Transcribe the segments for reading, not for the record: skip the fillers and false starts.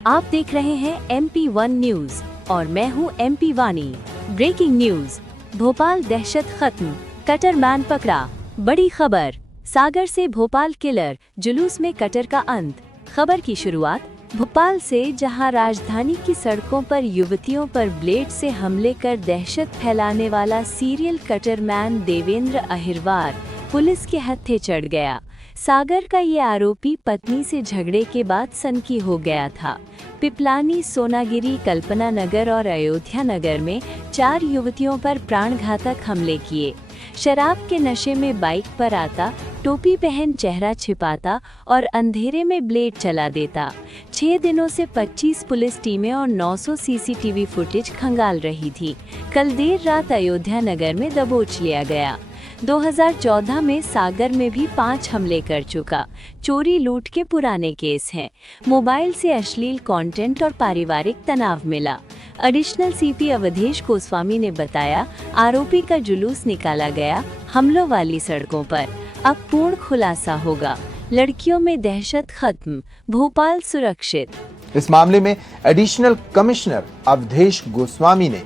आप देख रहे हैं MP1 न्यूज और मैं हूं MP वानी। ब्रेकिंग न्यूज, भोपाल दहशत खत्म, कटर मैन पकड़ा। बड़ी खबर, सागर से भोपाल किलर जुलूस में कटर का अंत। खबर की शुरुआत भोपाल से, जहां राजधानी की सड़कों पर युवतियों पर ब्लेड से हमले कर दहशत फैलाने वाला serial cutter man Devendra Ahirwar police के हत्थे चढ़ गया। सागर का ये आरोपी पत्नी से झगड़े के बाद सनकी हो गया था। पिपलानी, सोनागिरी, कल्पना नगर और अयोध्या नगर में 4 युवतियों पर प्राणघातक हमले किए। शराब के नशे में बाइक पर आता, टोपी पहन चेहरा छिपाता और अंधेरे में ब्लेड चला देता। 6 दिनों से 25 पुलिस टीमें और 900 सीसीटीवी फुटेज खंगाल रही थी। कल देर रात अयोध्या नगर में दबोच लिया गया। 2014 में सागर में भी 5 हमले कर चुका। चोरी लूट के पुराने केस हैं। मोबाइल से अश्लील कंटेंट और पारिवारिक तनाव मिला। एडिशनल सीपी अवधेश गोस्वामी ने बताया, आरोपी का जुलूस निकाला गया हमलों वाली सड़कों पर। अब पूर्ण खुलासा होगा। लड़कियों में दहशत खत्म, भोपाल सुरक्षित। इस मामले में एडिशनल कमिश्नर अवधेश गोस्वामी ने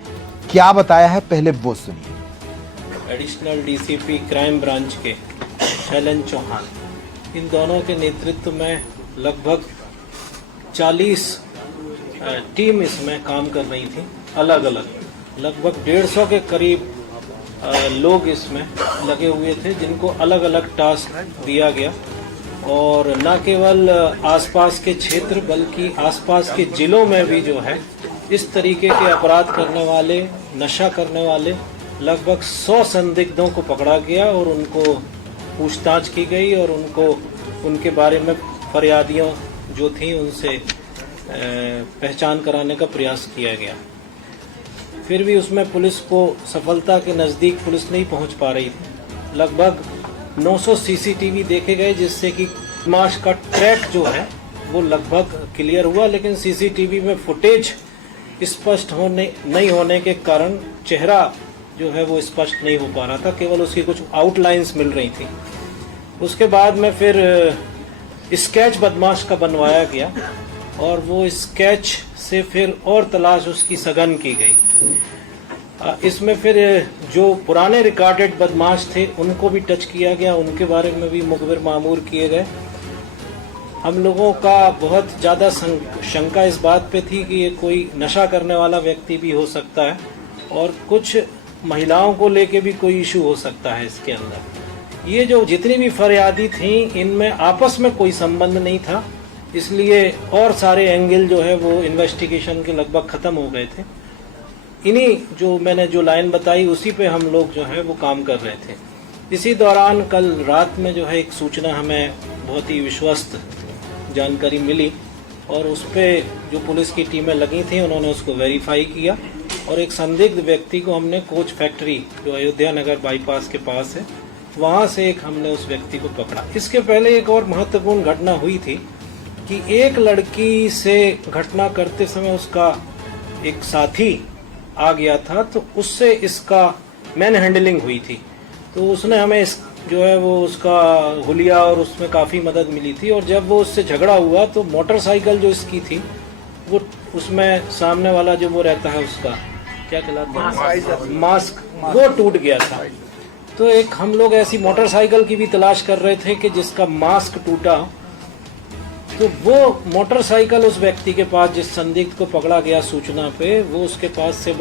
क्या बताया है, पहले वो सुनिए। एडिशनल डीसीपी क्राइम ब्रांच के शैलन चौहान, इन दोनों के नेतृत्व में लगभग 40 टीम इसमें काम कर रही थी। अलग अलग लगभग 150 के करीब लोग इसमें लगे हुए थे, जिनको अलग अलग टास्क दिया गया। और न केवल आसपास के क्षेत्र बल्कि आसपास के जिलों में भी जो है इस तरीके के अपराध करने वाले, नशा करने वाले लगभग 100 संदिग्धों को पकड़ा गया और उनको पूछताछ की गई और उनको उनके बारे में फरियादियों जो थी उनसे पहचान कराने का प्रयास किया गया। फिर भी उसमें पुलिस को सफलता के नज़दीक पुलिस नहीं पहुंच पा रही थी। लगभग 900 सीसीटीवी देखे गए, जिससे कि बदमाश का ट्रैक जो है वो लगभग क्लियर हुआ, लेकिन सीसीटीवी में फुटेज स्पष्ट नहीं होने के कारण चेहरा जो है वो स्पष्ट नहीं हो पा रहा था, केवल उसकी कुछ आउटलाइंस मिल रही थी। उसके बाद में फिर स्केच बदमाश का बनवाया गया और वो स्केच से फिर और तलाश उसकी सघन की गई। इसमें फिर जो पुराने रिकॉर्डेड बदमाश थे उनको भी टच किया गया, उनके बारे में भी मुखबिर मामूर किए गए। हम लोगों का बहुत ज़्यादा शंका इस बात पे थी कि ये कोई नशा करने वाला व्यक्ति भी हो सकता है और कुछ महिलाओं को लेके भी कोई इशू हो सकता है इसके अंदर। ये जो जितनी भी फरियादी थी इनमें आपस में कोई संबंध नहीं था, इसलिए और सारे एंगल जो है वो इन्वेस्टिगेशन के लगभग ख़त्म हो गए थे। इन्हीं जो मैंने जो लाइन बताई उसी पे हम लोग जो है वो काम कर रहे थे। इसी दौरान कल रात में जो है एक सूचना हमें बहुत ही विश्वस्त जानकारी मिली और उस पर जो पुलिस की टीमें लगी थी उन्होंने उसको वेरीफाई किया और एक संदिग्ध व्यक्ति को हमने कोच फैक्ट्री जो अयोध्या नगर बाईपास के पास है वहाँ से हमने उस व्यक्ति को पकड़ा। इसके पहले एक और महत्वपूर्ण घटना हुई थी कि एक लड़की से घटना करते समय उसका एक साथी आ गया था, तो उससे इसका मैन हैंडलिंग हुई थी। तो उसने हमें जो है वो उसका हुलिया और उसमें काफ़ी मदद मिली थी। और जब वो उससे झगड़ा हुआ तो मोटरसाइकिल जो इसकी थी वो उसमें सामने वाला जो वो रहता है उसका क्या कहलाता है, मास्क, वो टूट गया था। तो एक हम लोग ऐसी मोटरसाइकिल की भी तलाश कर रहे थे कि जिसका मास्क टूटा। तो वो मोटरसाइकिल उस व्यक्ति के पास, जिस संदिग्ध को पकड़ा गया सूचना पे, वो उसके पास से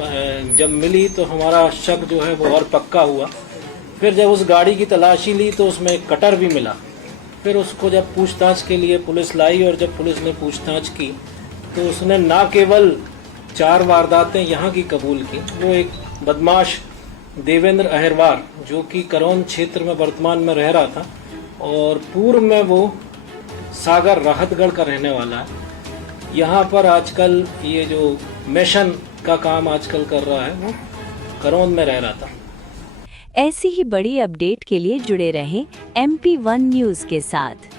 जब मिली तो हमारा शक जो है वो और पक्का हुआ। फिर जब उस गाड़ी की तलाशी ली तो उसमें एक कटर भी मिला। फिर उसको जब पूछताछ के लिए पुलिस लाई और जब पुलिस ने पूछताछ की तो उसने ना केवल 4 वारदातें यहाँ की कबूल की, वो एक बदमाश देवेंद्र अहिरवार जो कि करौन क्षेत्र में वर्तमान में रह रहा था और पूर्व में वो सागर राहतगढ़ का रहने वाला है। यहाँ पर आजकल ये जो मेशन का काम आजकल कर रहा है वो करौन में रह रहा था। ऐसी ही बड़ी अपडेट के लिए जुड़े रहें MP1 न्यूज़ के साथ।